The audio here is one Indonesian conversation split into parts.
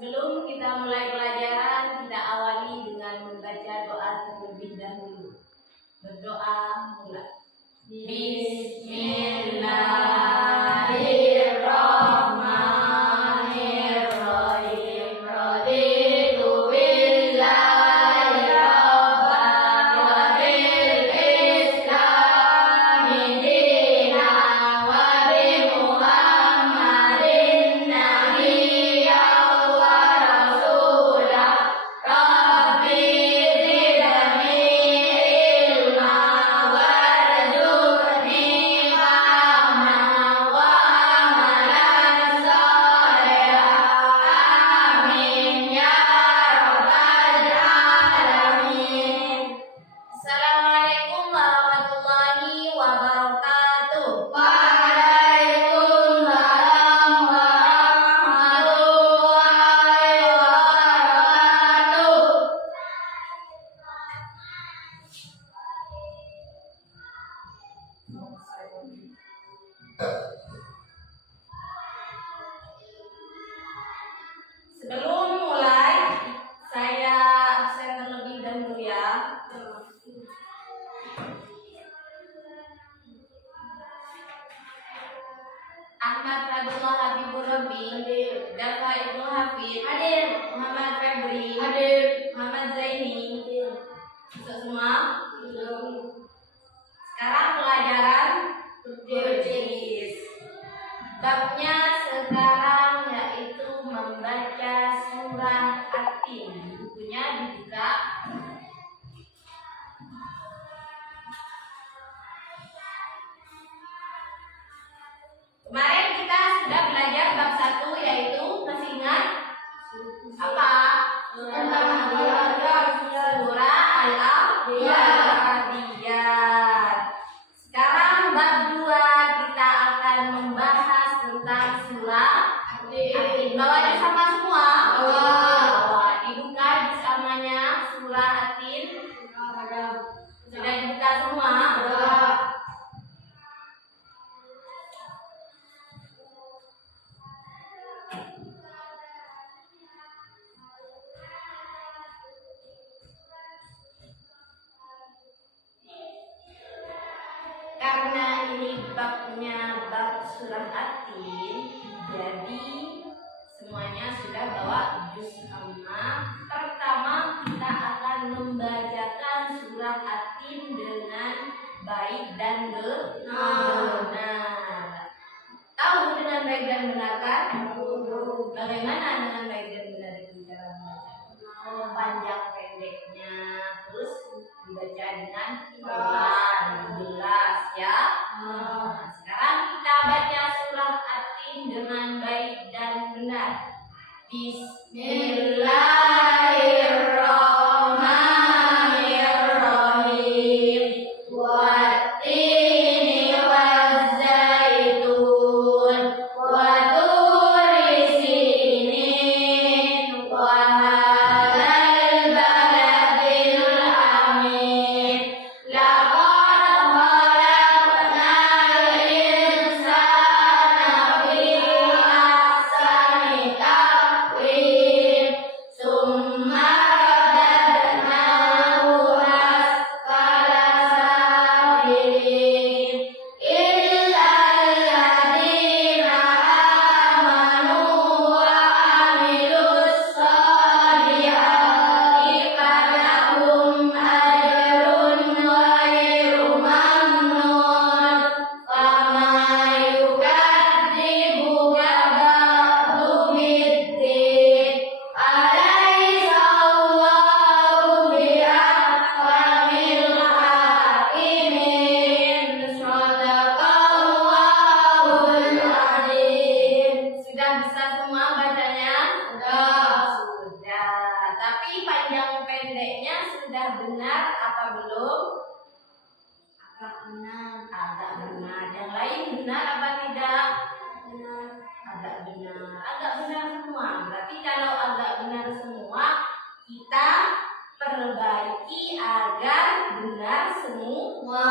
Sebelum kita mulai pelajaran, kita awali dengan membaca doa terlebih dahulu. Berdoa mulai. Bismillahirrahmanirrahim. Raditu billahi rabban wa bil islami dinan wa bi Muhammadin nabiyyan wa rasulah. Rabbi zidni ilma warzuqni fahman wa amalan shalihan. Amin ya rabbal alamin. Assalamualaikum warahmatullahi wabarakatuh. Waalaikumsalam warahmatullahi wabarakatuh. Sebelum mulai, saya absen terlebih dahulu ya. Ahmad Fadullah Habibur Rabbi, Dafa Ibnu Hafid, Muhammad Febri, Muhammad Zaini, untuk semua. Sekarang pelajaran berjenis. Babnya sekarang yaitu membaca surah At-Tin. Bukunya dibuka. Kemarin kita sudah belajar bab 1 yaitu, masih ingat? Apa? Surah Al-Adiyat. Sekarang bab 2 kita akan membahas tentang surah At-Tin. Bawanya sama semua? Bawa. Dibuka bersamanya surah At-Tin. Sudah dibuka semua? Karena ini babnya bab surah At-Tin, jadi semuanya sudah bawa juz amma. Pertama kita akan membacakan surah At-Tin dengan baik dan benar. Tahu dengan baik dan benar kan? Bagaimana dengan baik dan benar itu cara membaca? Panjang pendeknya, terus dibaca dengan pelan, jelas ya. Sekarang kita baca surah At-Tin dengan baik dan benar. Bismillahirrahmanirrahim. Wat-tini waz-zaitun wa turi sinin wa hadzal baladil amin. Laqad khalaqnal insana fi ahsani taqwim. Summa radadnahu asfala safilin. Illa alladhina amanu wa amilus solihati falahum ajrun ghairu mamnun. Fama yukadzibuka ba'du biddin. Alaysa Allahu biahkamil hakimin. Shadaqallahul adzim. Sudah bisa semua bacanya? Sudah. Tapi panjang pendeknya sudah benar apa belum? Agak benar. Yang lain benar apa tidak? Agak benar. Agak benar semua. Berarti kalau agak benar semua, kita perbaiki agar benar semua.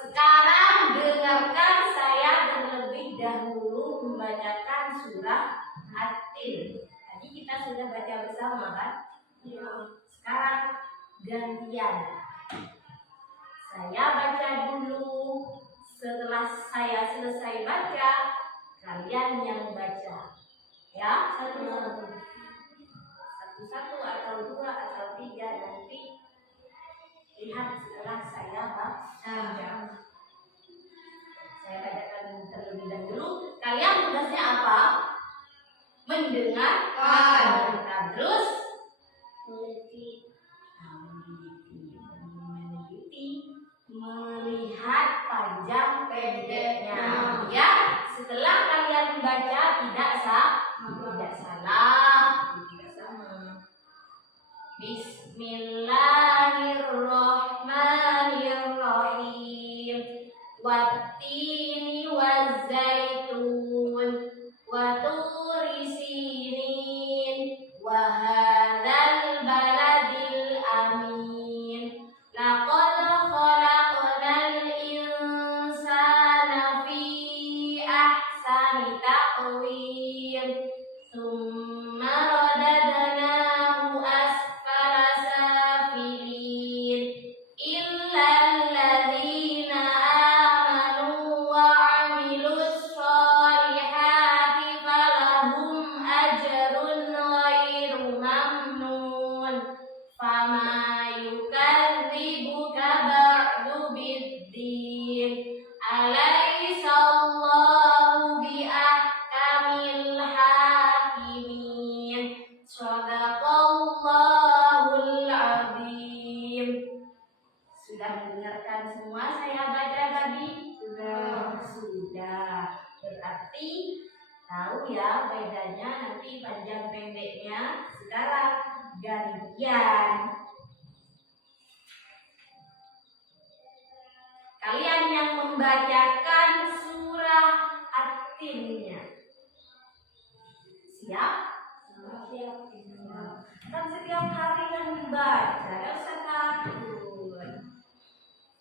Sekarang dengarkan saya terlebih dahulu membacakan surah At-Tin. Tadi kita gantian. Saya baca dulu. Setelah saya selesai baca, kalian yang baca. Ya, satu-satu. Satu-satu atau dua atau tiga, nanti lihat setelah saya baca. Saya bacakan terlebih dahulu. Kalian tugasnya apa? Mendengarkan. Terus melihat panjang pendeknya. Ya, setelah kalian baca tidak salah, tidak sama. Bismillahirrahmanirrahim. Wattini wazzaitun wa turi sinin wa hadzal baladil amin. Laqad khalaqnal insana fi ahsani taqwim. Tsumma radadnahu asfala safilin. Illal ladzina amanu wa 'amilus sholihati falahum ajrun ghairu mamnun. Fama yukadzibuka ba'du biddin. Alaysa Allahu biahkamil hakimin. Shadaqallahul azim. Sudah mendengarkan semua saya baca tadi? Sudah. Berarti tahu ya bedanya nanti panjang pendeknya. Sekarang gantian. Kalian yang membacakan surah At-Tinnya. Siap? Siap. Kan setiap hari yang dibaca, gak usah takut.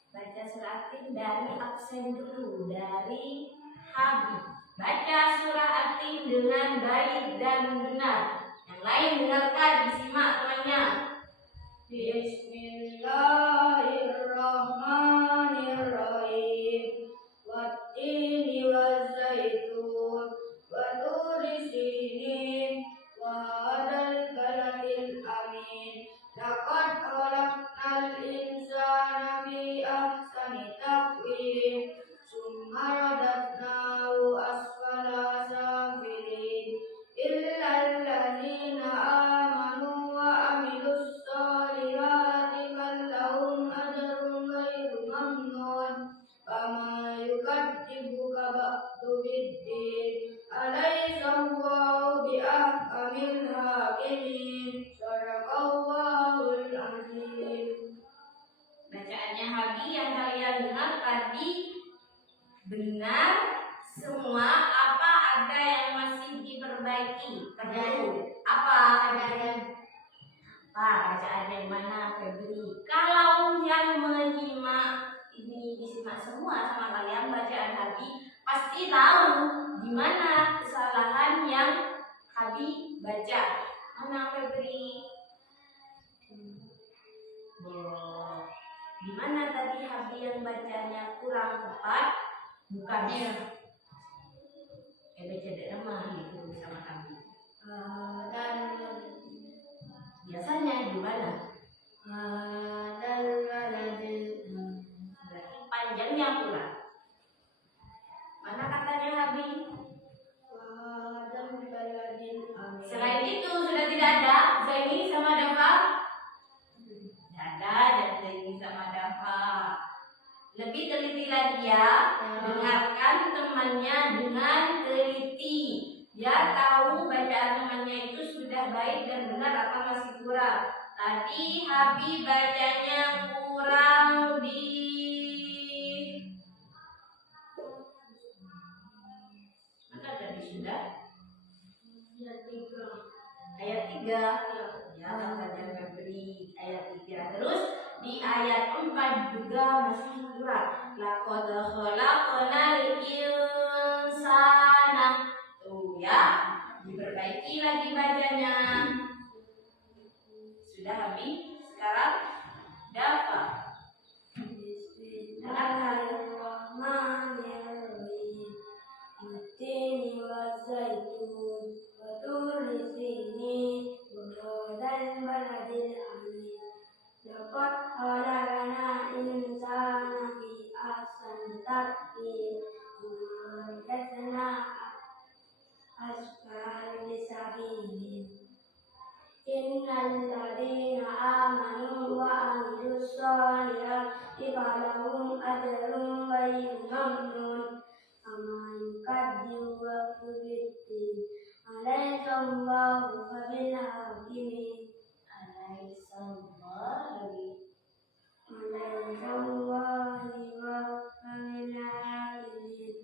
Baca surah At-Tin dari absen dulu, dari Habib. Baca surah At-Tin dengan baik dan benar. Yang lain dengarkan, disimak temannya. Bismillahirrahmanirrahim. Wattini wazzaitun wa turi sinin wa hadzal baladil amin. Laqad khalaqnal insana fi ahsani taqwim. Tsumma radadnahu asfala safilin. Illal ladzina amanu wa 'amilus sholihati falahum ajrun ghairu mamnun. Fama yukadzibuka ba'du biddin. Alaysa Allahu biahkamil hakimin. Shadaqallahul azim. Bacaannya Habi yang kalian dengar tadi benar semua. Apa ada yang masih diperbaiki? Apa bacaan yang mana, Febri? Kalau yang menyimak ini disimak semua sama kalian bacaan Habi, pasti tahu di mana kesalahan yang Habi baca. Mana Febri? Di mana tadi Habi yang bacanya kurang tepat? Bukannya baca lemah gitu sama Habi. Dan biasanya di mana? Berarti panjangnya kurang. Mana katanya Habi? Selain itu sudah tidak ada Zaini sama Dafa? Tidak ada dan Zaini sama Dafa. Lebih teliti lagi ya. Dengarkan temannya dengan teliti. Biar tahu bacaan temannya itu sudah baik dan benar atau masih kurang. Tadi Habi bacanya kurang di mana tadi sudah? Ayat 3. Ya, katanya Febri ayat 3. Terus di ayat 4 juga masih kurang. Laqad khalaqnal insana. Tuh ya, diperbaiki lagi bacanya. Sudah Habi? Sekarang وطور سينين وهذا البلد الأمين لقد خلقنا الإنسان في أحسن تقويم ثم رددنا أسفل سافلين إن الذين آمنوا وعملوا الصالحات فلهم أجر غير ممنون وما يكذبك بالدين أليس الله بالحكيم أليس الله بالحكيم.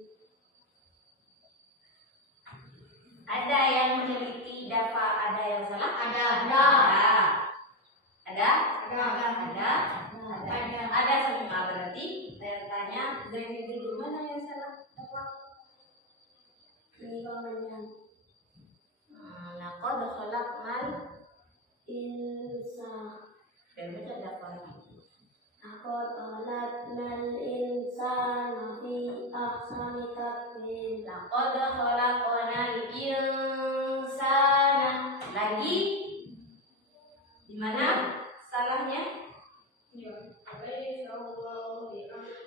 Ada yang meneliti dapat ada yang salah? Ada semua berarti saya tanya dari mana yang salah dapat? Ini komennya. Laqad khalaqnal insana. Baca dapat. Laqad khalaqnal insana fi ahsani taqwim. Laqad khalaqnal insana. Lagi di mana salahnya?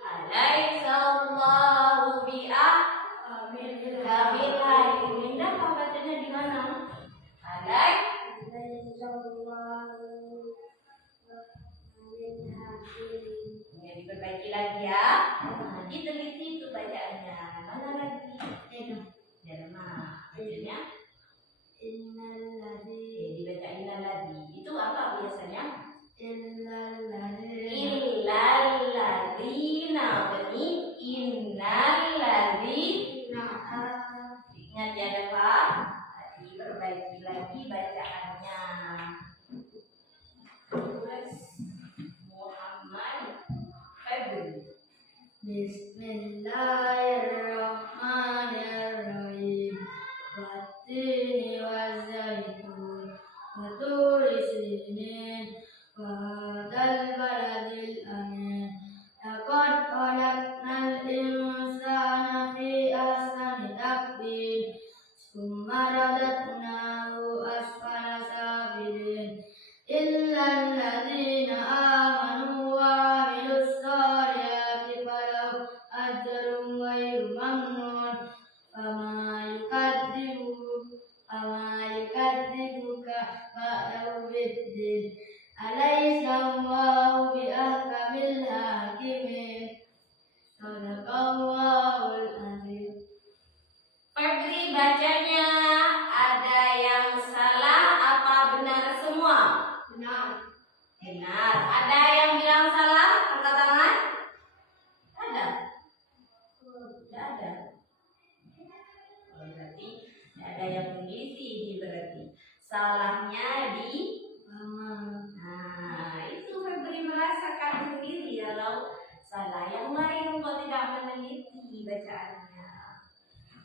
Alaysa Allahu bi'ahkamil hakimin. Dapat bacanya di mana? Ya, diperbaiki lagi ya. Nanti teliti itu bacaannya. Mana lagi? Dalam bacanya? Dibaca innalladzi. Itu apa biasanya? Illalladzina. Beni innalladzina. Ingat ya dapat. Diperbaiki lagi bacaannya. Muhammad Febri. Bismillahirrahmanirrahim. Wattini wazzaitun wa turi sinin wa hadzal baladil amin. Laqad khalaqnal insana fi ahsani taqwim tsumma radadnahu asfala safilin illal ladzina amanu wa 'amilus sholihati falahum ajrun ghairu mamnun. Fama yukadzibuka ba'du biddin alaysa Allahu bi'ahkamil hakimin. Sadaqallahul azim. Febri bacanya ada yang salah apa benar semua? Benar. Ada yang bilang salah? Angkat tangan. Ada? Tidak ada. Berarti ada yang mengisi berarti salahnya di mana? Nah, itu Febri merasakan sendiri kalau salah yang lain kok tidak meneliti bacaannya.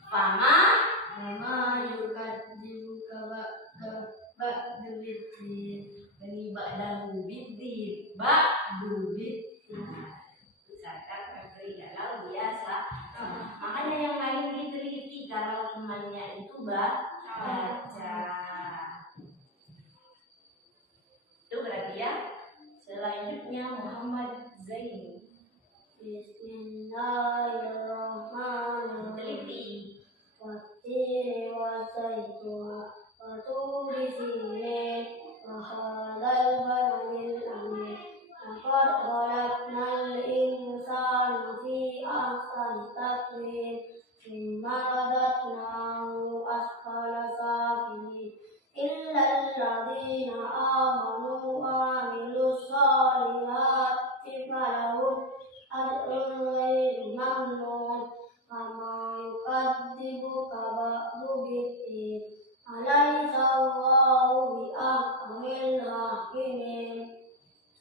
Fama yukadzibuka ba'du biddin. Ini ba'dahu biddin. Ba'du biddin. Misalkan Febri kalau biasa. Makanya yang lain diteliti kalau temannya itu baca. Itu berarti ya. Selanjutnya Muhammad Zaini. Bismillahirrahmanirrahim. Teliti. Wattini wazzaitun wa turi sinin wa hadzal baladil amin. Laqad khalaqnal insana fi ahsani taqwim thumma radadnahu asfala safilin illal ladzina amanu wa 'amilus sholihati falahum ajrun ghairu mamnun. Fama yukadzibuka ba'du biddin alaysa Allahu bi'ahkamil hakimin.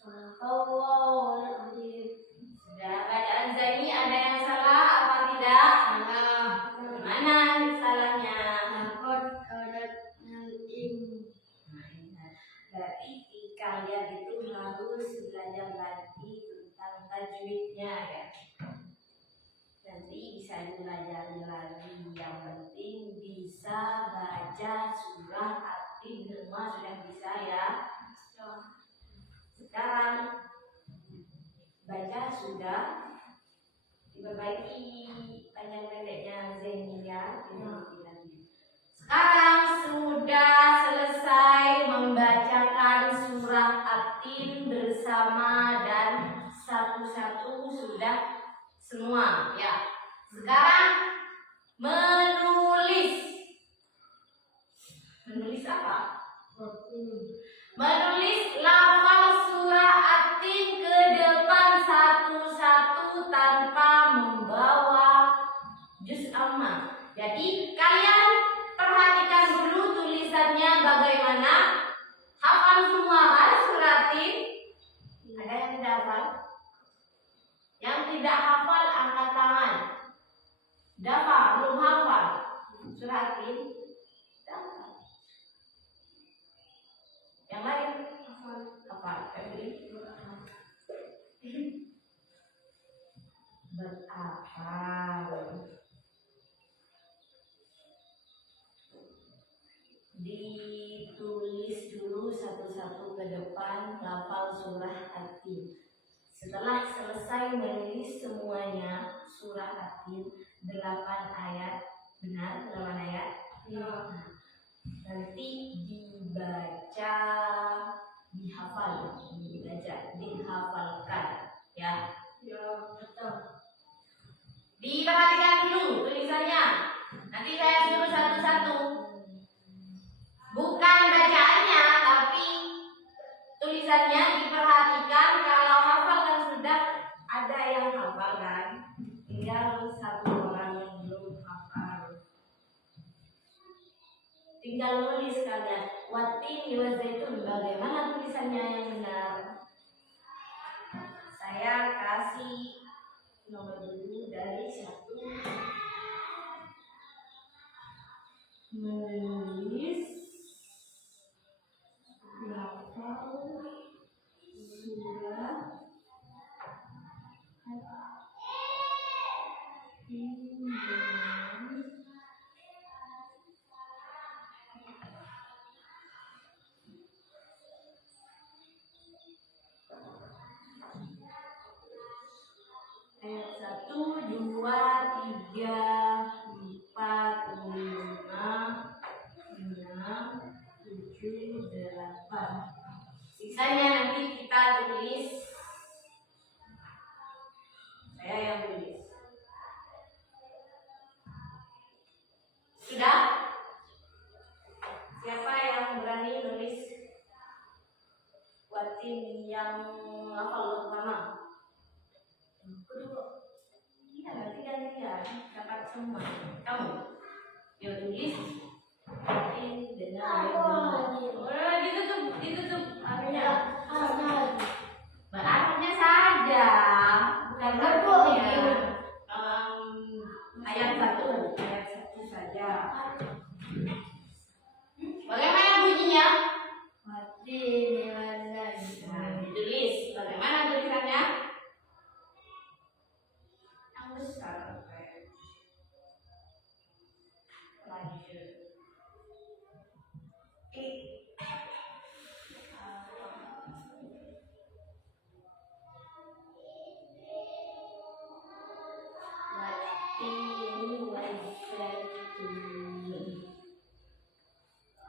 Sadaqallahul azim. Sudah bacaan Zaini ada yang salah apa tidak? Salah. Mana salahnya? Berarti kalian itu harus belajar lagi tentang tajwidnya ya. Nanti bisa belajar lagi. Yang penting bisa baca. Atin semua sudah bisa ya. Sekarang baca sudah, diperbaiki panjang pendeknya Zeni ya. Sekarang sudah selesai membacakan surah At-Tin bersama dan satu-satu sudah semua ya. Sekarang menulis. Menulis apa? Menulis lafal surah At-Tin ke depan satu-satu tanpa membawa juz amma. Jadi kalian perhatikan dulu tulisannya bagaimana. Hafal semua kan surah At-Tin? Ada yang tidak hafal? Yang tidak hafal angkat tangan. Dafa belum hafal surah At-Tin? Yang lain hafal? Febri? Berhafal. Ditulis dulu satu-satu ke depan lafal surah At-Tin. Setelah selesai menulis semuanya surah At-Tin 8 ayat, benar 8 ayat? Ya. Nanti dibaca, dihafal, dihafalkan ya. Ya, betul. Diperhatikan dulu tulisannya. Nanti saya suruh satu-satu. Bukan bacaannya, tapi tulisannya diperhatikan. Kalau hafal kan sudah ada yang hafal kan. Tinggal satu orang yang belum hafal. Tinggal nulis kalian. Wat-tini waz-zaitun. Bagaimana tulisannya yang benar? Saya kasih nomor dulu dari 1. Menulis lafal surah ayat 1, 2, 3, 4, 5, 6, 7, 8. Sisanya nanti kita tulis. Saya yang tulis. Sudah? Siapa yang berani nulis Wat-Tin yang hafal pertama? Iya, nanti gantian dapat semua. Kamu yang tulis Wat-Tin dengan ditutup artinya. Berartinya saja, bukan artinya. Ayat 1 saja. Bagaimana bunyinya? Nah, ditulis. Bagaimana tulisannya? Yang besar. Lanjut.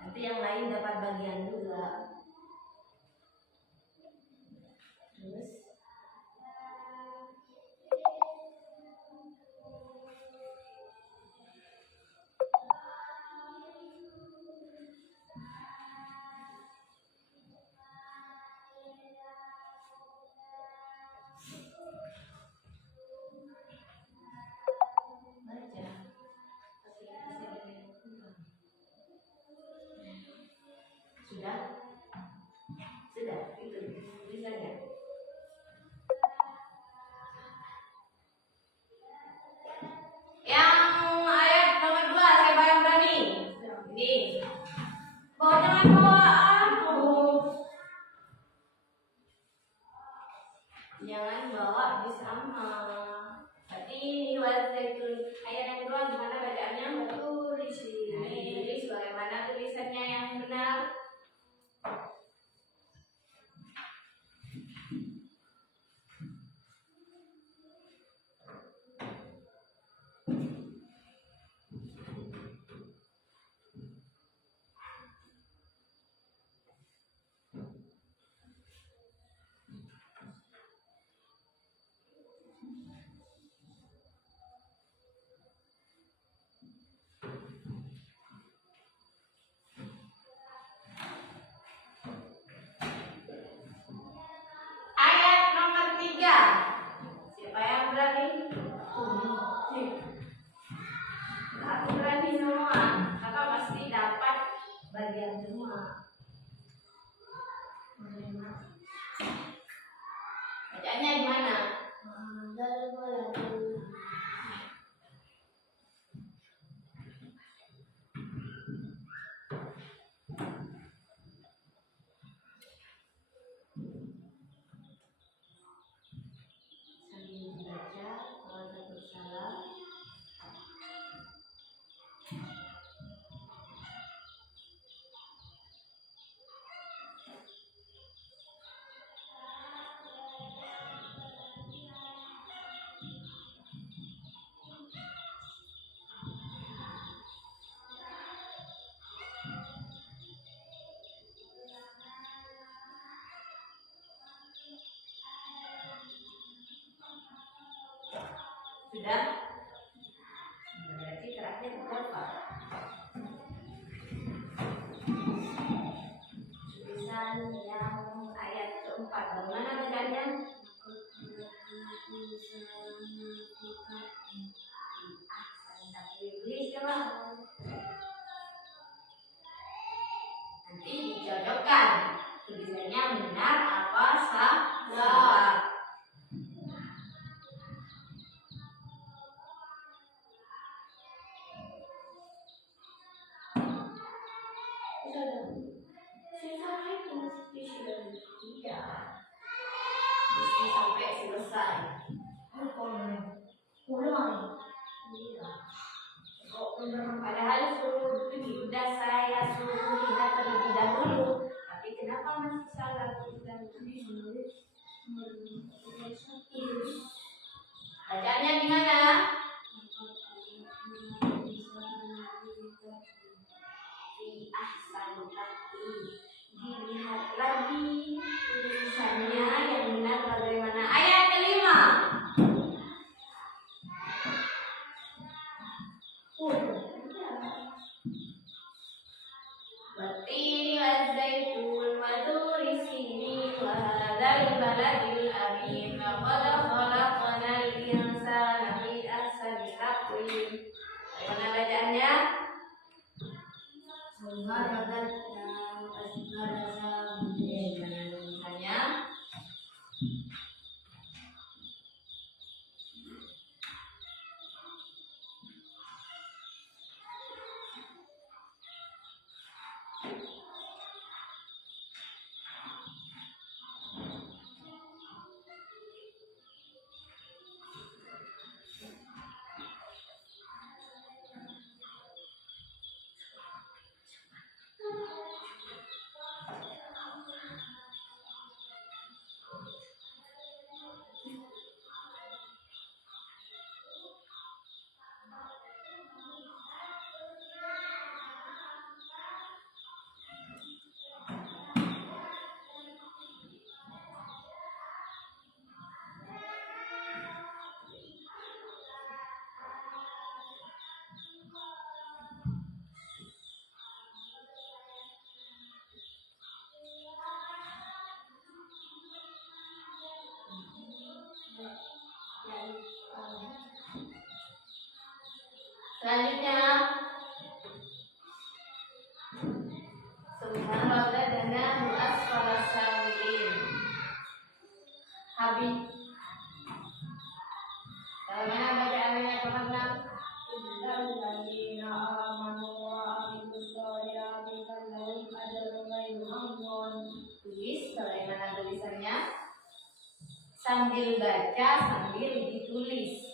Nanti yang lain dapat bagian juga. Terus sudah? Sudah, itu tulisannya. Yang ayat nomor 2, siapa yang berani? Ini. Jangan bawa aku. Jangan bawa bersama. Berarti ini Wat-Zaitun. Ayat yang kedua gimana bacaannya? Tulis bagaimana tulisannya yang benar? kalian semua. Bacaannya gimana? Sambil dibaca, kalau takut salah. Sudah? Berarti terakhir berapa? Tulisan yang ayat keempat. Bagaimana bacanya? Tulis coba. Nanti dicocokkan. Tulisannya benar apa salah. Mesti sampai selesai. Padahal sudah saya suruh lihat terlebih dahulu, tapi kenapa masih salah tulis? Bacanya gimana? Dilihat lagi tulisannya yang benar bagaimana. Ayat kelima. Wattini wazzaitun wa turi sinin wa hadzal baladil amin laqad khalaqnal insana fi ahsani taqwim. Bagaimana bacaannya? Selanjutnya, subhanallah dana asfala sabilin. Habib. Bagaimana bacaannya teman-teman? Innalladzina amanu wa amilus sholihati lahum ajrun ghairu mamnun. Tulis bagaimana tulisannya? Sambil baca, sambil ditulis.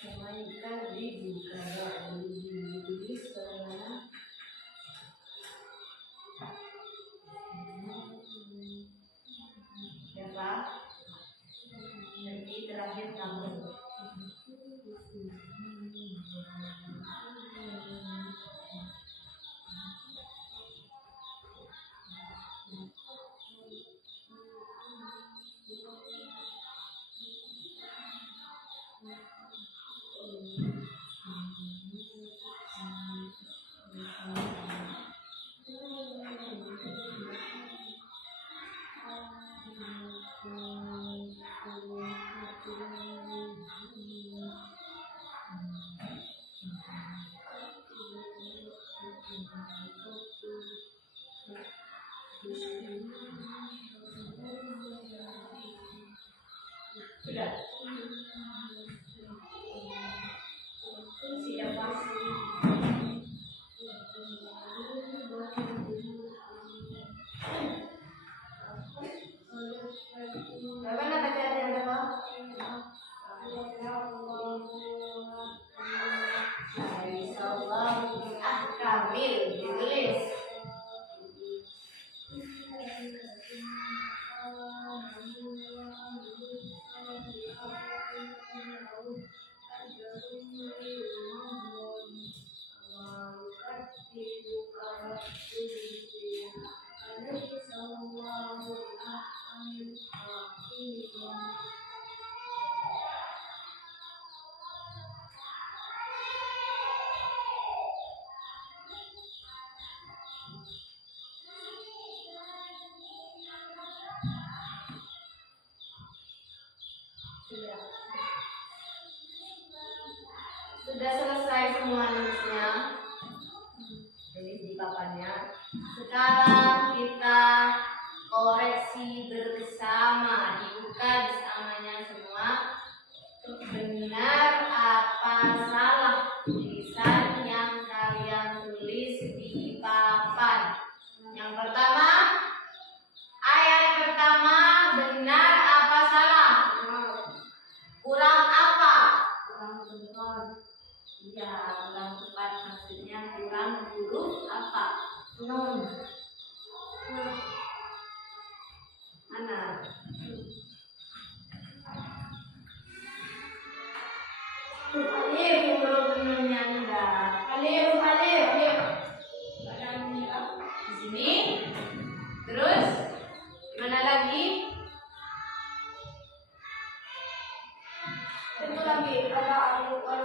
Memainkan ribu kata ditulis bagaimana? Siapa? Nanti terakhir kamu. Sudah. Siapa? Bagaimana bacaan yang apa? Kamil ditulis. Sudah selesai semua nulisnya. Tulis di papannya. Sekarang kita koreksi bersama. Dibuka bersamanya semua. Benar apa salah tulisan yang kalian tulis di papan. Yang pertama, ayat pertama benar apa salah? Kurang apa? Kurang tepat. Ya, kurang tepat maksudnya kurang huruf apa? Nun. Mana? Alif huruf nunnya enggak. Alif. Di sini. Terus mana lagi? Itu lagi ada alif itu.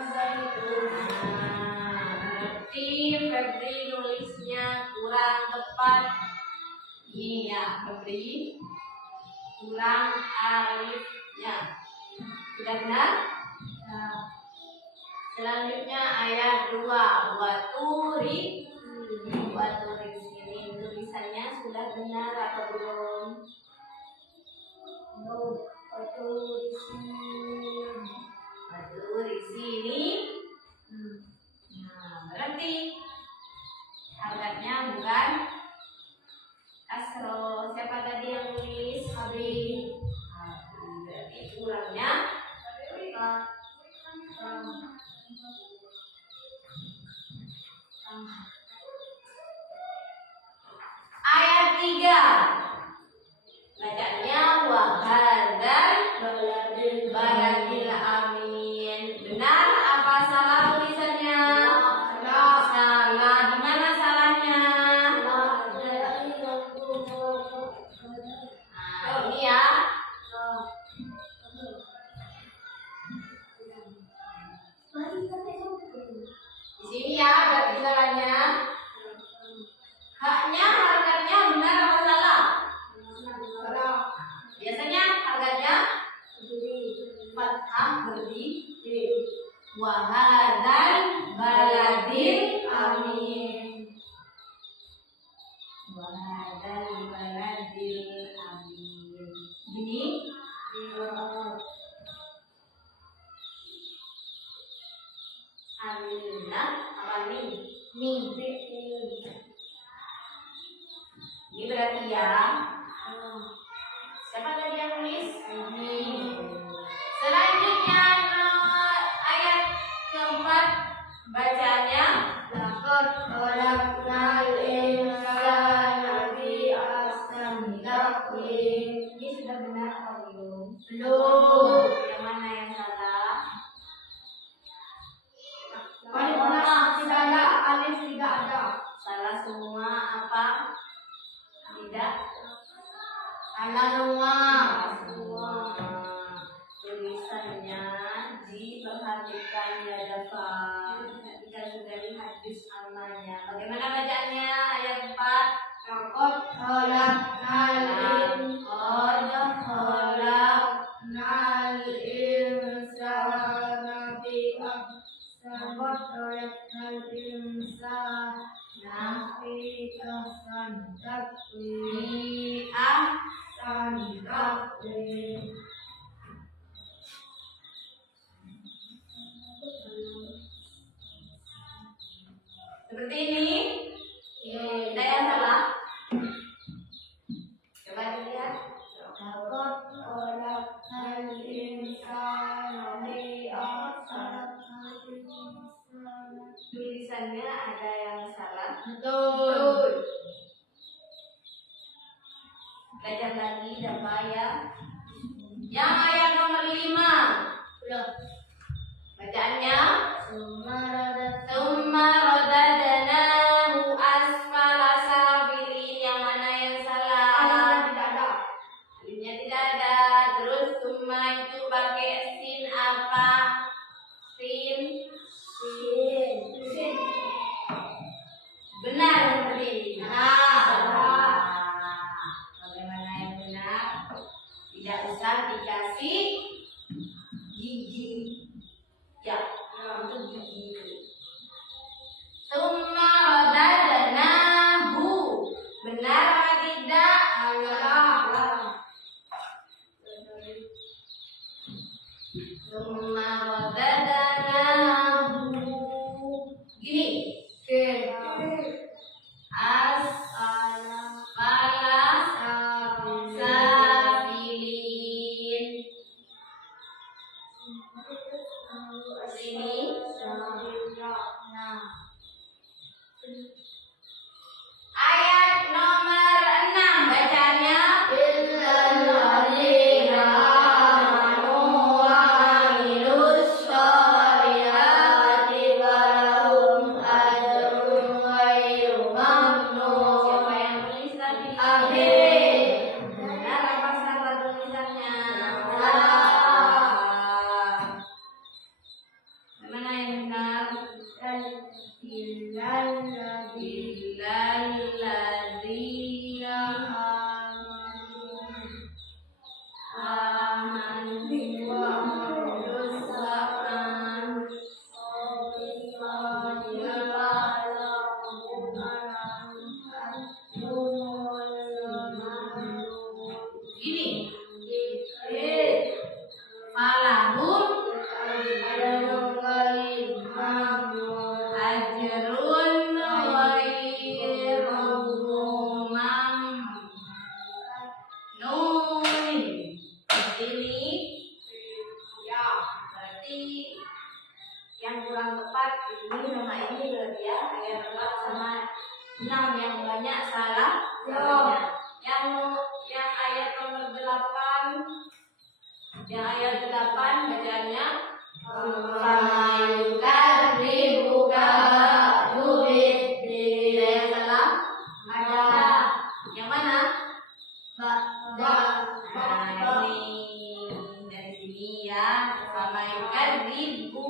Berarti Febri nulisnya kurang tepat. Iya, Febri kurang alifnya. Sudah benar? Selanjutnya ayat 2. Waturi sini tulisannya sudah benar atau belum? Waturi sini. Nah, berarti harganya bukan kasro. Siapa tadi yang nulis? Abi. Berarti kurangnya ayat 3. Bacanya wahadar baladil amin. Benar apa salah tulisannya? Salah. Di mana salahnya? Nah, ini ya. Di sini ya, berarti salahnya. Haknya harganya benar apa salah? Biasanya harganya fathah berdiri. Wahadal baladil amin. Wahadal baladil amin. Ini aminah apa nih? Ini berarti ya. Siapa tadi yang nulis? Ini. Selanjutnya Bacaannya Summa radadnahu asfala safilin. Yang mana yang salah? Tidak ada. Alifnya tidak ada. Terus summa itu pakai sin apa? Sin. Benar seperti ini. Bagaimana yang benar? Tidak usah dikasih gigi. Ya, untuk gigi. Summa radadnahu. Benar atau tidak? Summa radadnahu. Gini. Asfala safilin. Sini. Ayat nomor 6 bacanya illalladzina amanu wa amilus sholihati wa lahum ajrun ghairu mamnun. Siapa yang tulis tadi? Amin. Benar apa salah tulisannya? Mana yang benar? Illalladzina amanu wa amilus gini. Falahum ajrun ghairu mamnun. Ini ya berarti yang kurang tepat ini sama ini berarti ya ayat 4 sama 6 yang banyak salah. Yang ayat nomor 8 bacanya Fayukadzibuka ba'dubid. Yang salah ada. Yang mana? Ini dari sini ya. Fayukadzibu.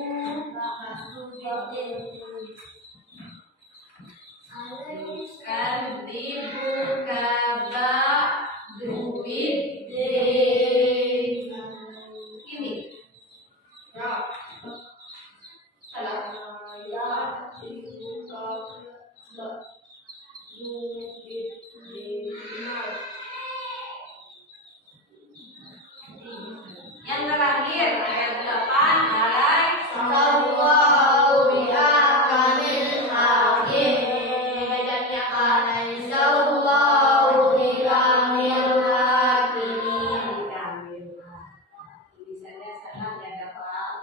Kadzibuka ba'dubid. Ini. Salah. Yang terakhir ayat 8 sallallahu bihakamil hakim. Bacanya sallallahu bihakamil hakim. Tulisannya salah ya dapat.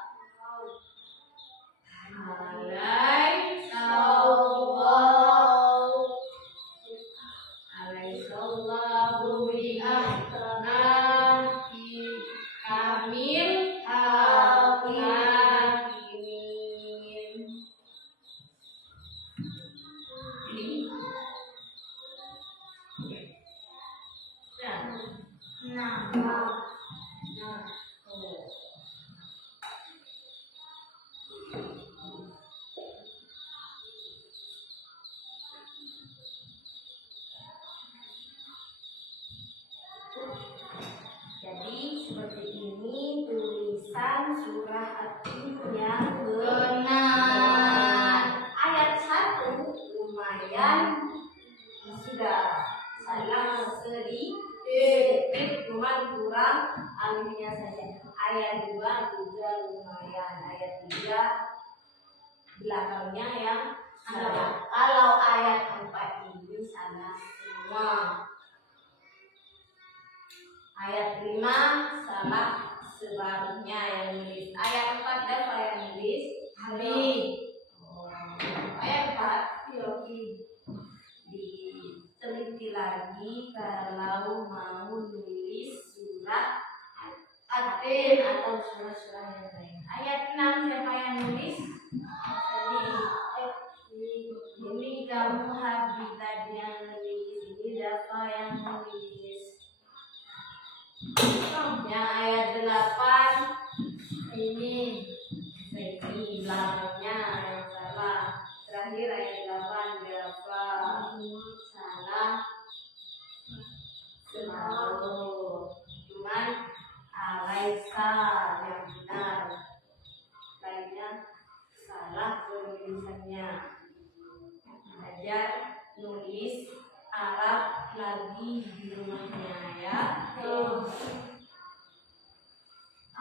Alaihissallahu bihakamil hakimin. Ini. Jadi seperti ini tulisan surah At-Tin yang benar. Ayat 1 lumayan sudah salah sedikit, cuma kurang alifnya saja. Ayat 2 juga lumayan. Ayat 3 belakangnya yang salah. Kalau ayat 4 ini salah semua. Ayat 5 salah sebaliknya yang nulis. Ayat 4 siapa yang nulis? Habib. Ayat 4 Yogi. Diteliti lagi kalau mau nulis surat At-Tin atau surah surah yang lain. Ayat 6 siapa yang nulis? Ini kamu habitat yang nulis. Ini siapa yang nulis? Yang ayat 8 ini belakangnya yang salah. Terakhir ayat 8 berapa? Salah. Cuman Alaisa yang benar, lainnya salah penulisannya. Belajar nulis Arab lagi di rumahnya ya.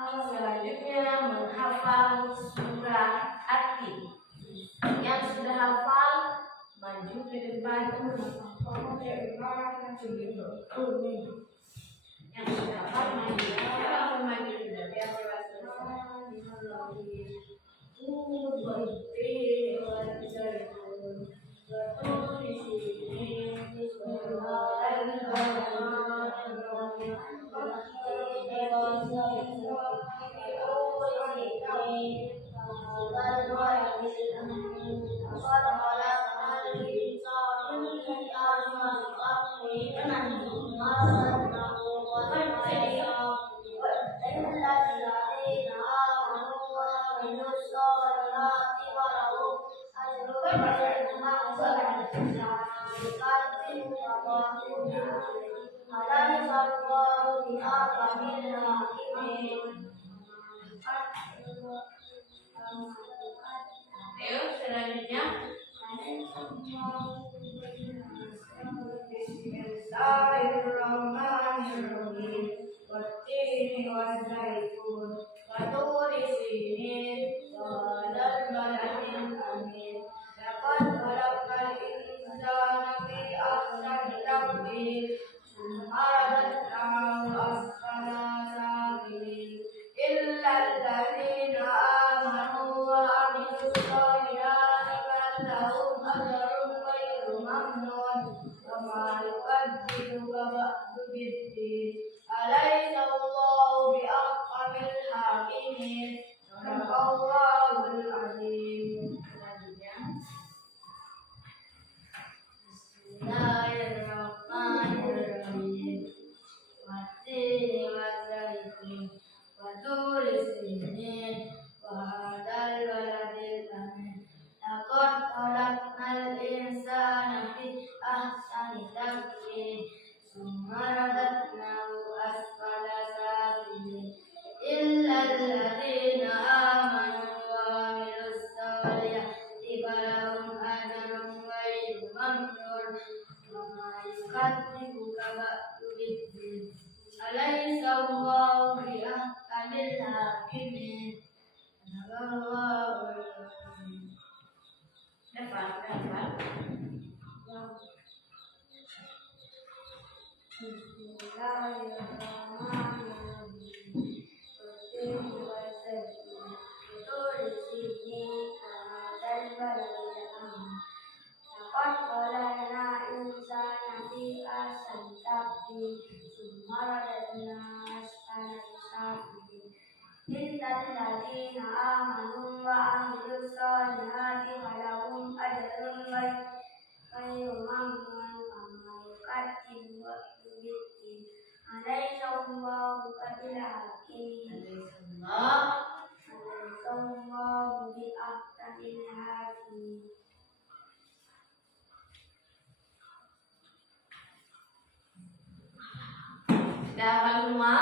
Selanjutnya menghafal surah At-Tin. Yang sudah hafal maju ke depan. Yang sudah hafal maju. Siapa maju sudah biar lewat selanjutnya Bismillahirrahmanirrahim. Wattini wazzaitun wa turi sinin wa baladil amin. Laqad khalaqal insana fi ahsani taqwim. Thumma radadnahu asfala safilin. Illa alladhina amanu wa amilus solihati falahum ajrun ghairu mamnun. وما يكذبك بعد بالدين أليس الله بأحكم الحاكمين صدق الله العظيم. Bismillahirrahmanirrahim. Wattini wazzaitun wa turi sinin wa hadzal baladil amin. Laqad khalaqnal insana fi ahsani taqwim. Tsumma radadnahu asfala safilin. Illa alladhina amanu wa amilus solihati falahum ajrun ghairu mamnun. Wa ma yukadzibuka ba'du biddin. Alaysa Allahu biahkamil hakimin. Illalladzina amanu wa amilus solihati falahum ajrun ghairu mamnun. Wa ma yukadzibuka ba'du biddin. Alaysa Allahu biahkamil hakimin. Alaysa Allahu biahkamil hakimin. Sudah hafal semua?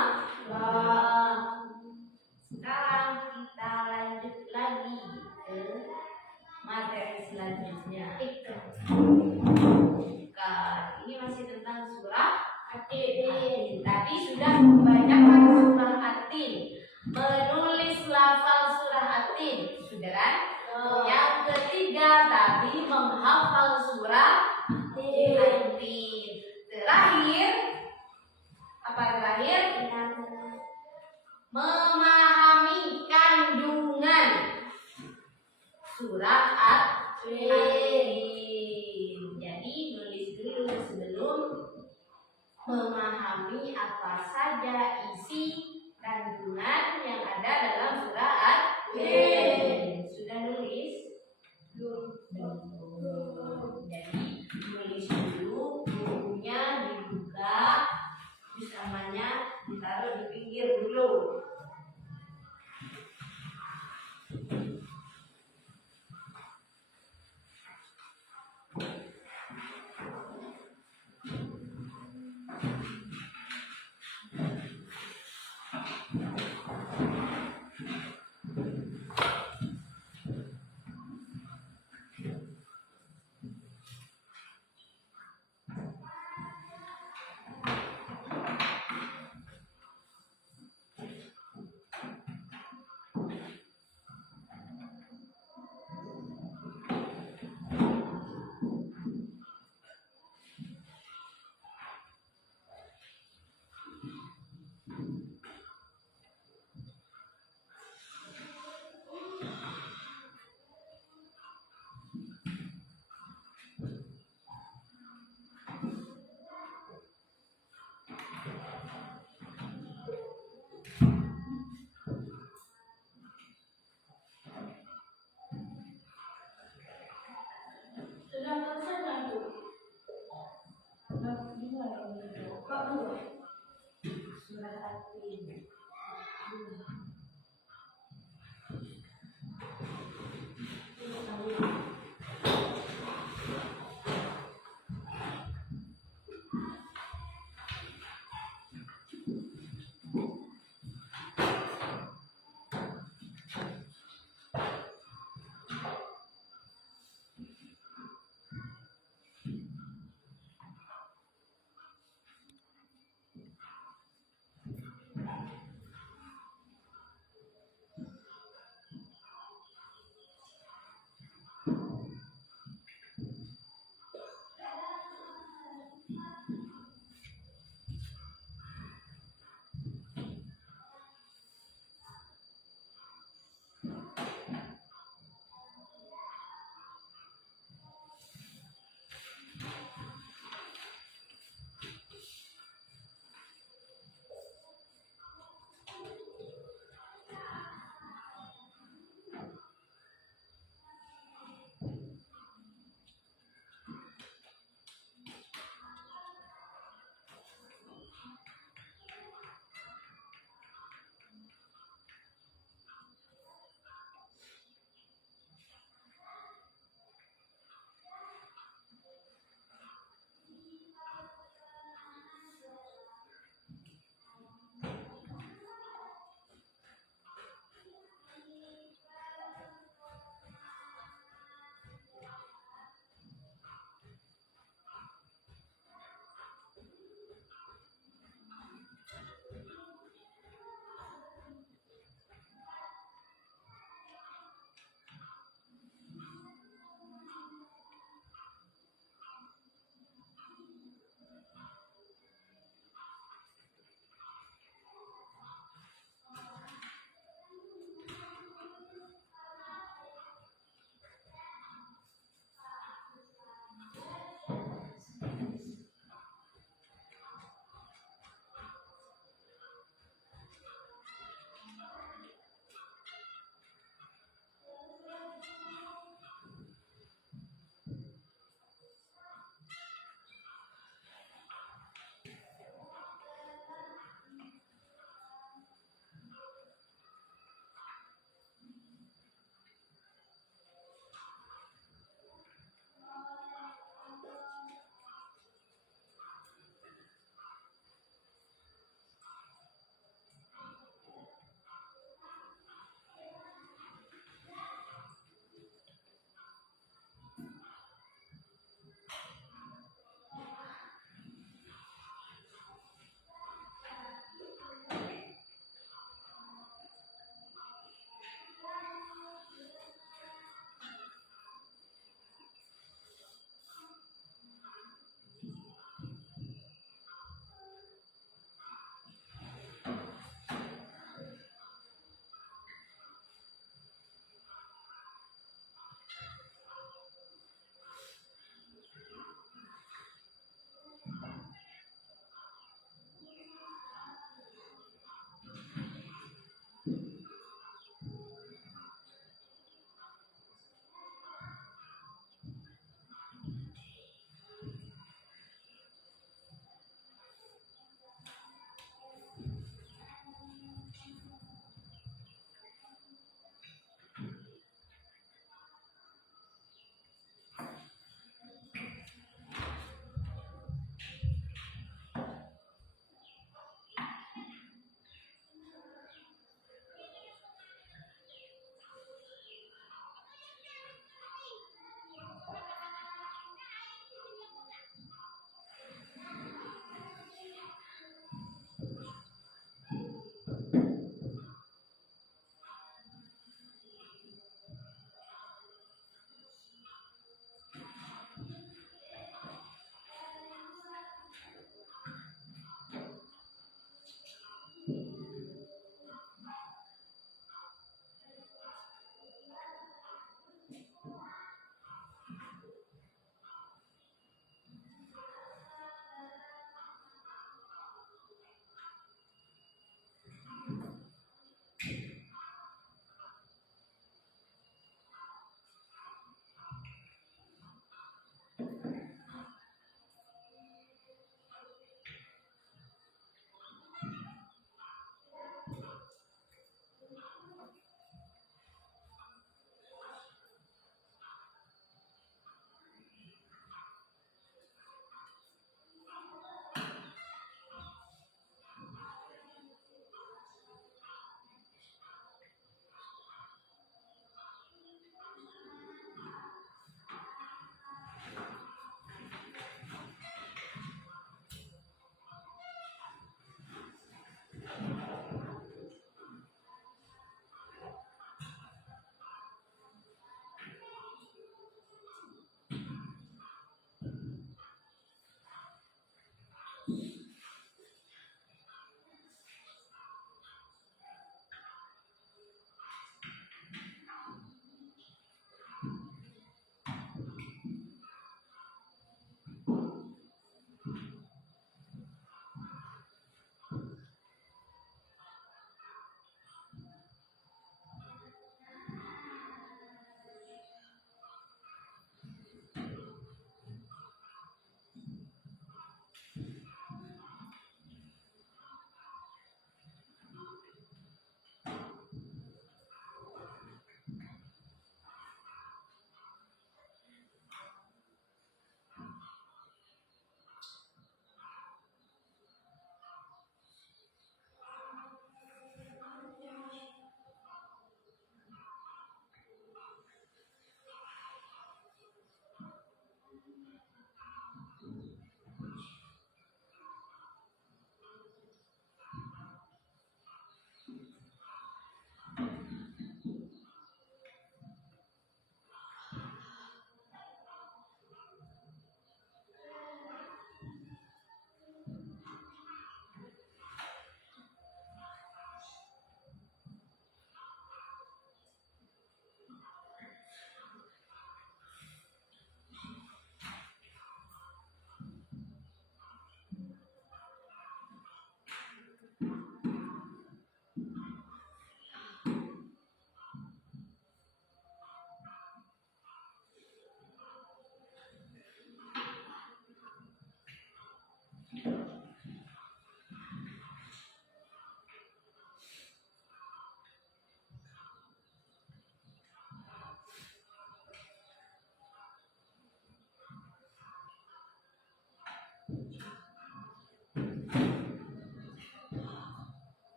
Sekarang kita lanjut lagi ke materi selanjutnya. Ini masih tentang surah At-Tin. Tadi sudah membacakan surah At-Tin, menulis lafal surah At-Tin, sudah kan? Yang ketiga tadi menghafal surah At-Tin. Terakhir apa terakhir? Memahami kandungan surah At-Tin. Jadi nulis dulu sebelum memahami apa saja isi kandungan yang ada dalam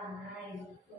Nah, itu.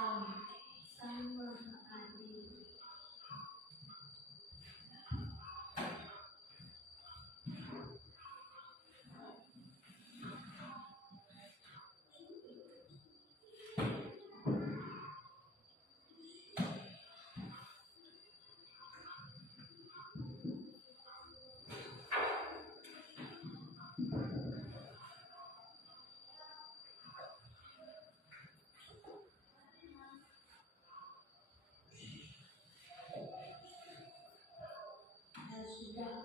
sama adik. Sudah.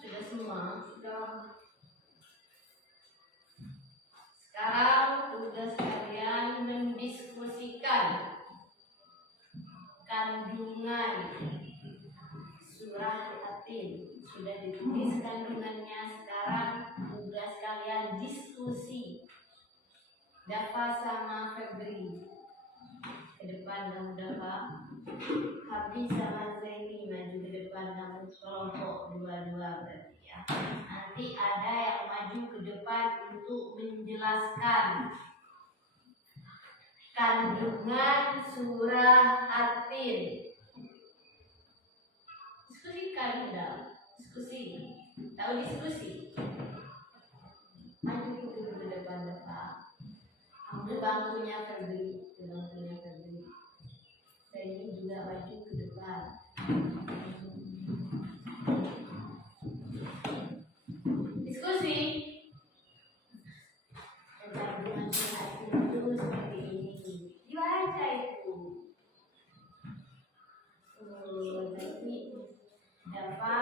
Sudah semua? Sudah. Sekarang tugas kalian mendiskusikan kandungan surah Yasin. Sudah ditulis kandungannya, sekarang tugas kalian diskusi. Dafa sama Febri ke depan, kamu Dafa. Habis sama Zaini maju ke depan, kamu kelompok dua-dua berarti ya. Nanti ada yang maju ke depan untuk menjelaskan kandungan surah Yasin. Diskusikan udah, diskusi. Tahu diskusi? Maju ke depan Dafa. Ambil bangkunya Febri, bangkunya Febri. Saya ini juga maju ke depan. Diskusi. Kandungan surah itu seperti ini. Dibaca itu. Nanti Dafa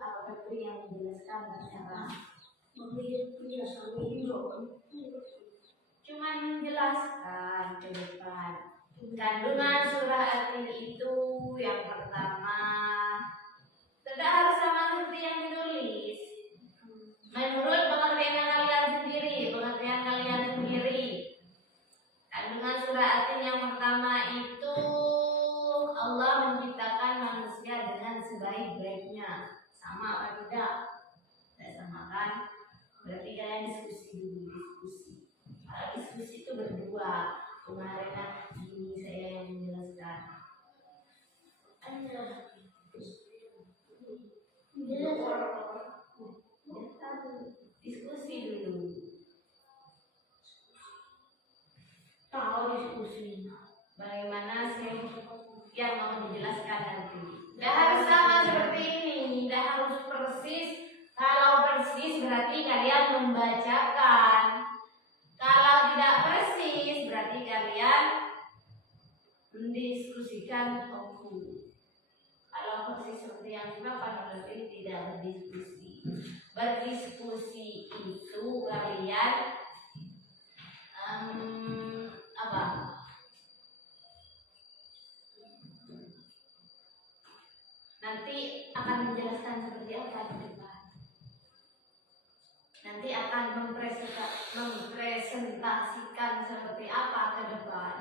atau Febri yang menjelaskan secara cuma menjelaskan ke depan. Kandungan surah Yasin itu yang pertama, tidak harus sama seperti yang ditulis. Menurut pengertian kalian sendiri. Kandungan surah Yasin yang pertama itu Allah menciptakan manusia dengan sebaik-baiknya. Sama apa tidak? Tidak sama kan? Berarti kalian diskusi dulu, diskusi. Kalau diskusi itu berdua. Kemarin ini saya yang menjelaskan. Diskusi dulu. Tahu diskusi. Bagaimana sih yang mau dijelaskan nanti? Tidak harus sama seperti ini, tidak harus persis. Kalau persis berarti kalian membacakan. Kalau tidak persis berarti kalian mendiskusikan buku. Kalau persis seperti yang sudah berarti tidak berdiskusi. Berdiskusi itu kalian apa? Nanti akan menjelaskan seperti apa di depan. Nanti akan mempresentasikan seperti apa ke depan.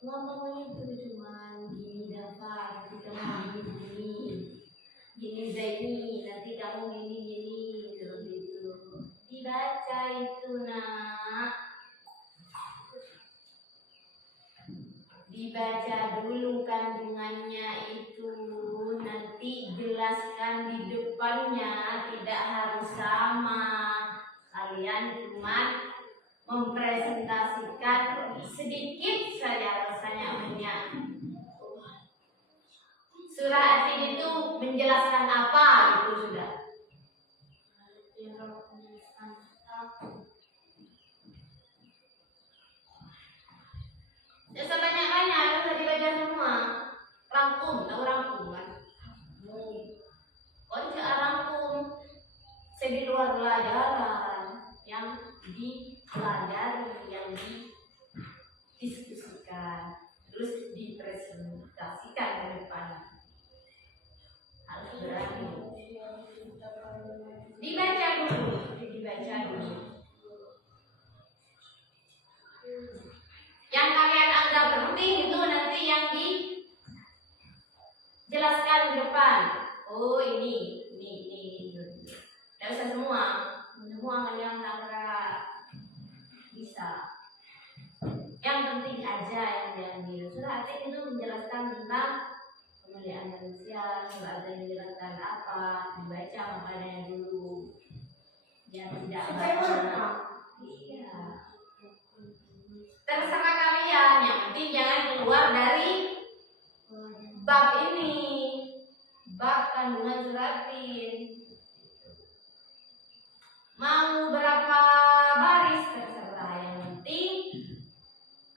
Ngomongnya itu cuma gini Dafa, kita mau gini. Gini Zaini, nanti kamu gini seperti itu. Dibaca itu nak. Dibaca dulu kandungannya itu, nanti jelaskan di depannya, tidak harus sama. Kalian cuma mempresentasikan sedikit saja rasanya banyak. Surah Atin itu menjelaskan apa itu sudah. Ya sebanyak-banyak harus dibaca semua. Rangkum, tahu rangkum kan? Kalau tidak rangkum, saya di luar pelajaran yang dipelajari, yang didiskusikan, terus dipresentasikan ke depan. Harus berani. Dibaca dulu. Yang kalian anggap penting itu nanti yang dijelaskan di depan. Oh ini. Tidak usah semua kalian anggap bisa. Yang penting aja yang diambil. Surah Atin itu menjelaskan tentang kemuliaan manusia. Surah Atin menjelaskan apa, dibaca maknanya dulu. Yang tidak baca. Iya. Terserah kalian, yang penting jangan keluar dari bab ini, bab kandungan surah Atin. Mau berapa baris terserah, yang penting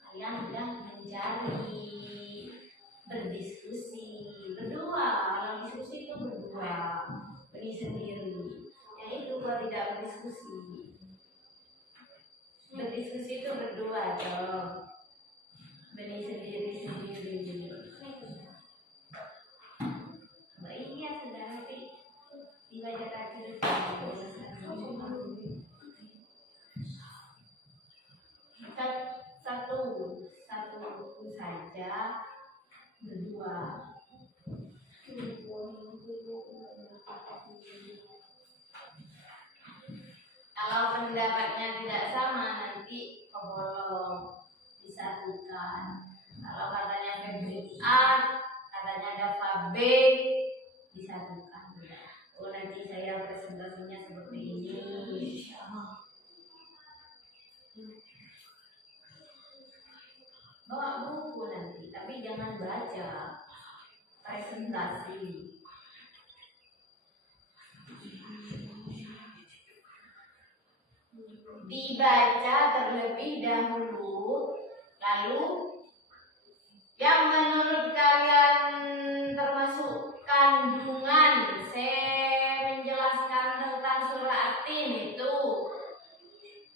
kalian sudah mencari, berdiskusi berdua. Kalau diskusi itu berdua, beri sendiri. Yang itu kalau tidak berdiskusi. Berdiskusi itu berdua dong. Beri sendiri. Iya sudah nanti dibaca tadi. Satu buku saja berdua. Kalau pendapatnya tidak sama nanti kebolong, disatukan. Kalau katanya Febri A, katanya Dava B, disatukan. Oh nanti saya presentasinya seperti ini. Bawa buku nanti, tapi jangan baca, presentasi. Dibaca terlebih dahulu, lalu yang menurut kalian termasuk kandungan saya menjelaskan tentang surah Atin itu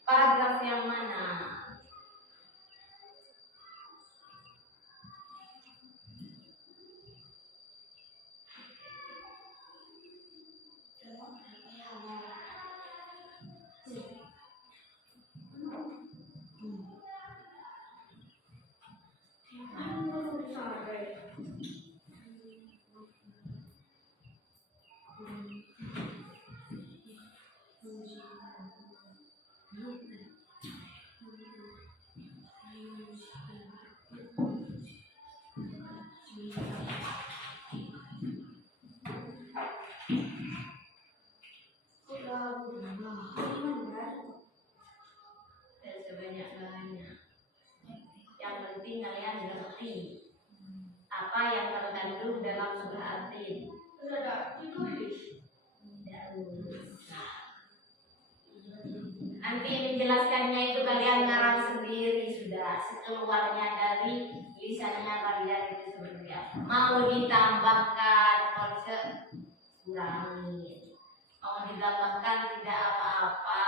paragraf yang mana? Sebanyak-banyak. Yang penting kalian ngerti apa yang terkandung dalam surah Atin. Sudah ditulis. Nanti menjelaskannya itu kalian ngarang sendiri sudah, sekeluarnya dari lisannya kalian itu seperti apa. Mau ditambahkan konsep kurangi, mau ditambahkan tidak apa-apa.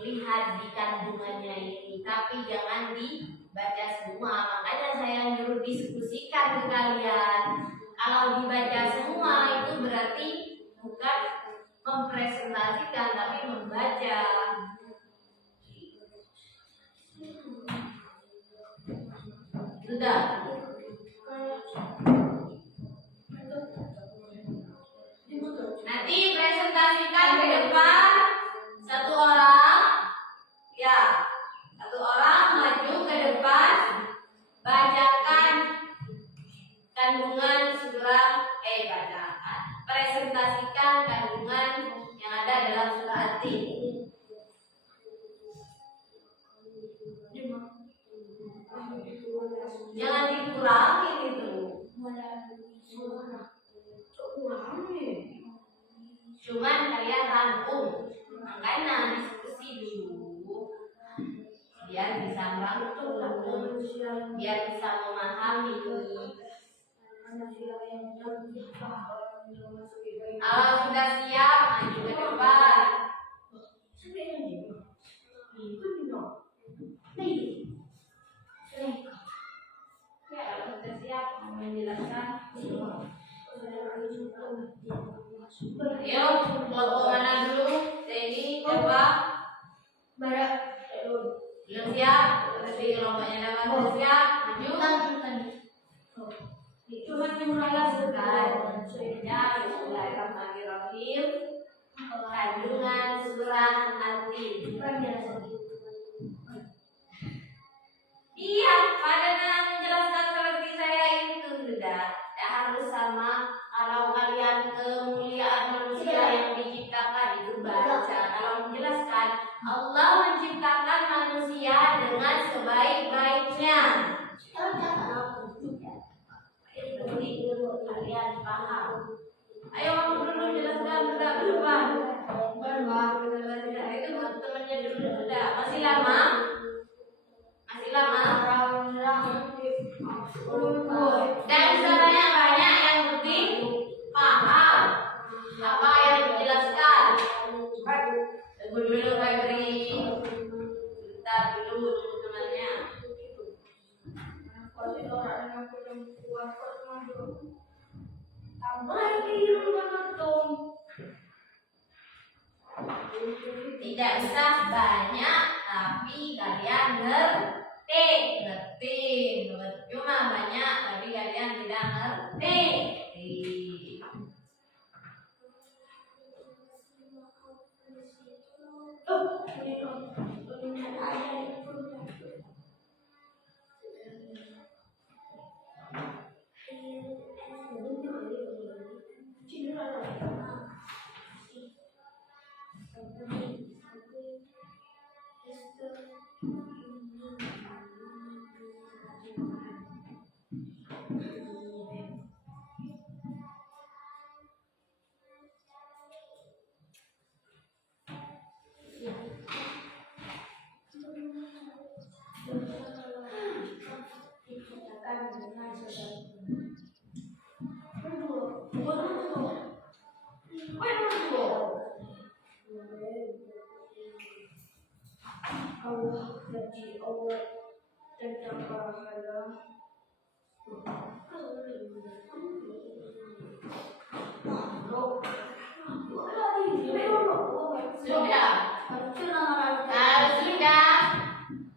Lihat di kandungannya ini, tapi jangan dibaca semua. Makanya saya nyuruh diskusikan ke kalian. Kalau dibaca semua itu berarti bukan mempresentasikan, tapi membaca. Sudah. Cuman kalian rangkum, makanya diskusi dulu biar bisa merangkum, biar bisa memahami. Kalau sudah siap, maju ke depan. Ya, kalau sudah siap menjelaskan. Ayo, kelompok mana dulu? Teddy, coba. Belum siap? Berarti kelompoknya dapat sudah siap. Maju. Cuma menjelaskan saja. Bismillahirrahmanirrahim. Kandungan surah Al-Tin. Iya, pada menjelaskan seperti saya itu sudah. Tidak harus sama. Kalau kalian kemuliaan manusia yang diciptakan itu baca. Kalau menjelaskan Allah menciptakan manusia dengan sebaik-baiknya. Kalian paham? Ayo kamu dulu jelaskan sudah berubah. Itu temannya dulu sudah. Masih lama? Dan caranya banyak yang penting paham apa yang dijelaskan. Tunggu dulu Febri. Bentar dulu teman-temannya. Tidak usah banyak, tapi kalian ngerti. Cuma banyak, tapi kalian tidak ngerti.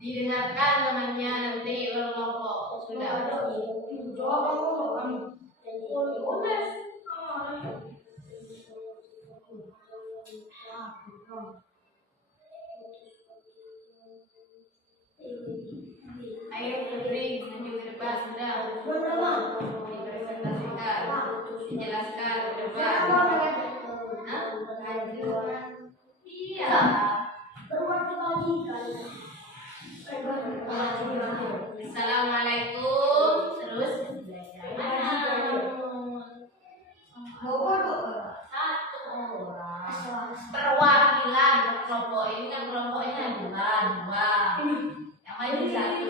Didengarkan temannya nanti kelompok sudah. Ayo Febri maju ke depan sudah. Dipresentasikan, dijelaskan ke depan. Iya. Assalamualaikum. Terus satu orang perwakilan kelompok ini kan kelompoknya dua. Yang lain satu.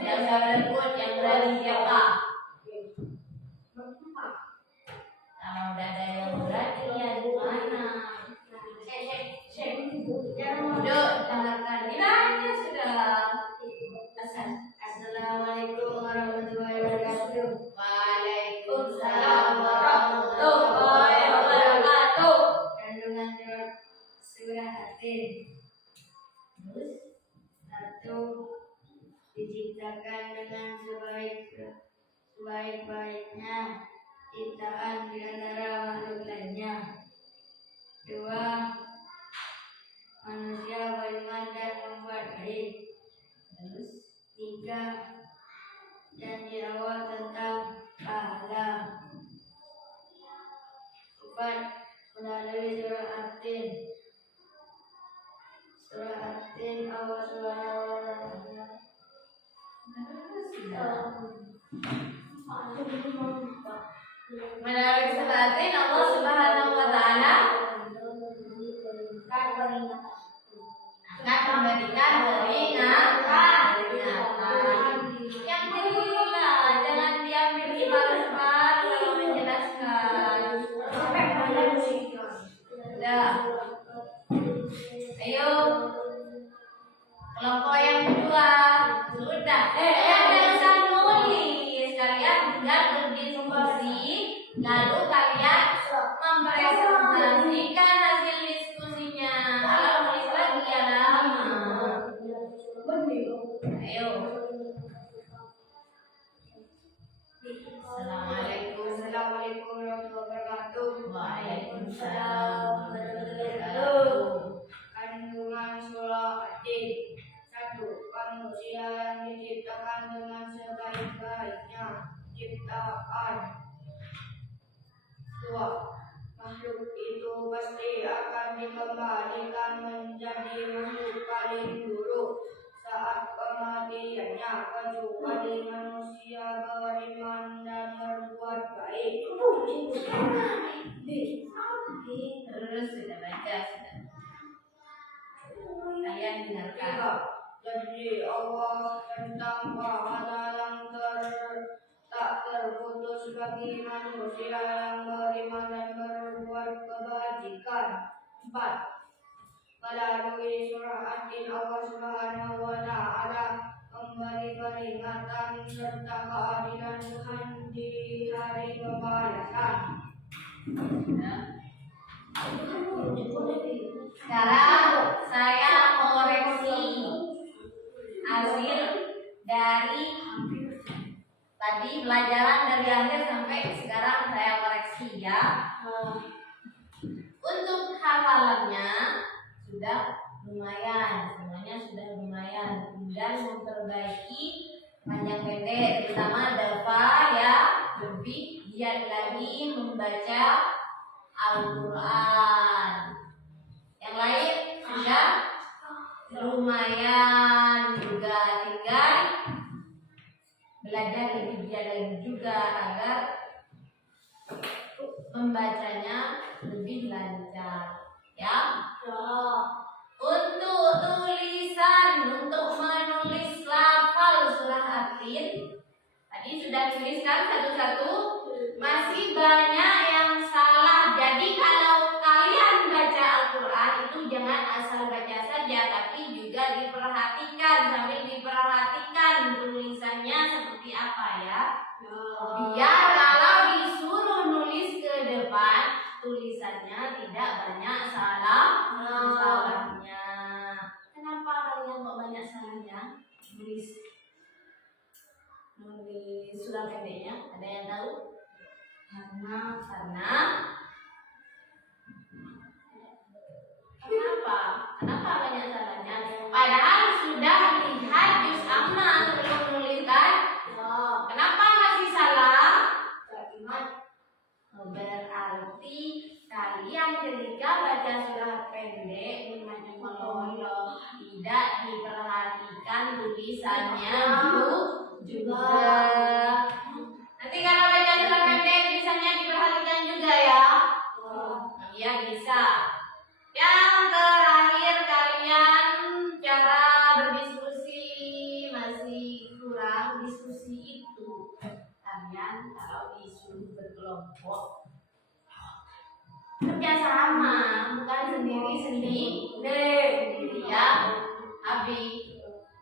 Yang berebut yang berani siapa? Kalau udah ada yang berani ya gimana? Duduk, dengarkan. Ini sudah. Assalamualaikum warahmatullahi wabarakatuh. Waalaikumsalam warahmatullahi wabarakatuh. Kandungan surah Al-Tin. Terus satu, diciptakan dengan sebaik-baiknya ciptaan di antara makhluk lainnya. Dua, manusia beriman dan membuat baik. Terus tiga, janji Allah tentang pahala. Empat, melalui surah Al-Tin. Surah Al-Tin Allah Subhanahu wa Ta'ala. Menarik sekali Allah Subhanahu wa taala akan memberikan peringatan. Yang kedua, jangan diambil ibarat kalau menjelaskan. Sudah. Ayo. Kelompok yang kedua sudah. Kalian tidak usah nulis, kalian tinggal berdiskusi, lalu kalian mempresentasikan hasil diskusinya. Kalau nulis lagi ya lama. Ayo. Assalamualaikum warahmatullahi wabarakatuh. Waalaikumsalam warahmatullahi wabarakatuh. Kandungan surah Ad-Din. 1. Manusia yang diciptakan dengan sebaik-baiknya ciptaan. 2. Makhluk itu pasti akan dikembalikan menjadi makhluk paling buruk saat kematiannya, kecuali manusia beriman dan berbuat baik. Terus sudah baca sudah. Kalian dengarkan. Jadi Allah tentang pahala yang tak terputus bagi manusia yang beriman dan berbuat kebajikan. 4. Melalui surah Ad-Din Allah Subhanahu wa taala memberi peringatan serta keadilan Tuhan di hari pembalasan. Sekarang saya koreksi hasil dari tadi pelajaran dari akhir sampai sekarang saya koreksi ya. Untuk hafalannya sudah lumayan, semuanya sudah lumayan. Tinggal memperbaiki panjang pendek, terutama dafa ya, lebih giat lagi membaca Al-Quran. Yang lain sudah lumayan juga, tinggal belajar lebih giat lagi juga agar membacanya lebih lancar ya. Untuk tulisan, untuk menulis lafal surah Ad-Din tadi sudah tuliskan satu-satu, masih banyak yang salah. Jadi kalau kalian baca Al-Quran itu jangan asal baca saja, tapi juga diperhatikan, sambil diperhatikan tulisannya seperti apa ya. Biar kalau disuruh nulis ke depan tulisannya tidak banyak salahnya. Kenapa kalian kok banyak salahnya nulis surah pendeknya? Ada yang tahu? Karena kenapa banyak salahnya? Padahal sudah lihat juz amma sebelum menuliskan. Kenapa masih salah? Berarti kalian ketika baca surah pendek tidak diperhatikan tulisannya juga. Nanti kalau baca surah pendek tulisannya diperhatikan juga ya. Iya bisa. Yang terakhir kalian cara berdiskusi masih kurang. Diskusi itu kalian kalau disuruh berkelompok kerjasama, bukan sendiri ya. Abi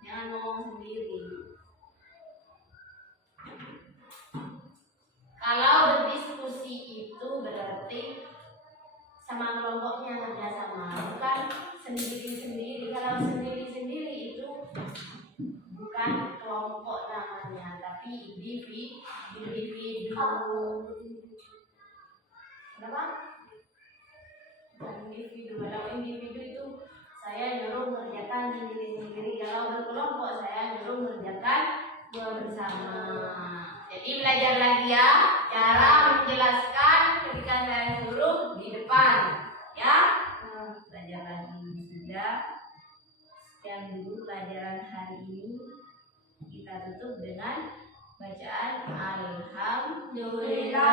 jangan ngomong sendiri. Kalau berdiskusi itu berarti sama kelompoknya kerjasama, bukan sendiri-sendiri. Kalau sendiri-sendiri itu bukan kelompok namanya, tapi individu. Kenapa? Bukan individu. Kalau individu itu saya nyuruh mengerjakan sendiri-sendiri. Kalau berkelompok saya nyuruh mengerjakan bersama. Jadi belajar lagi ya cara menjelaskan ketika saya suruh di depan ya. Belajar lagi sudah. Sekian dulu pelajaran hari ini. Kita tutup dengan bacaan Alhamdulillah.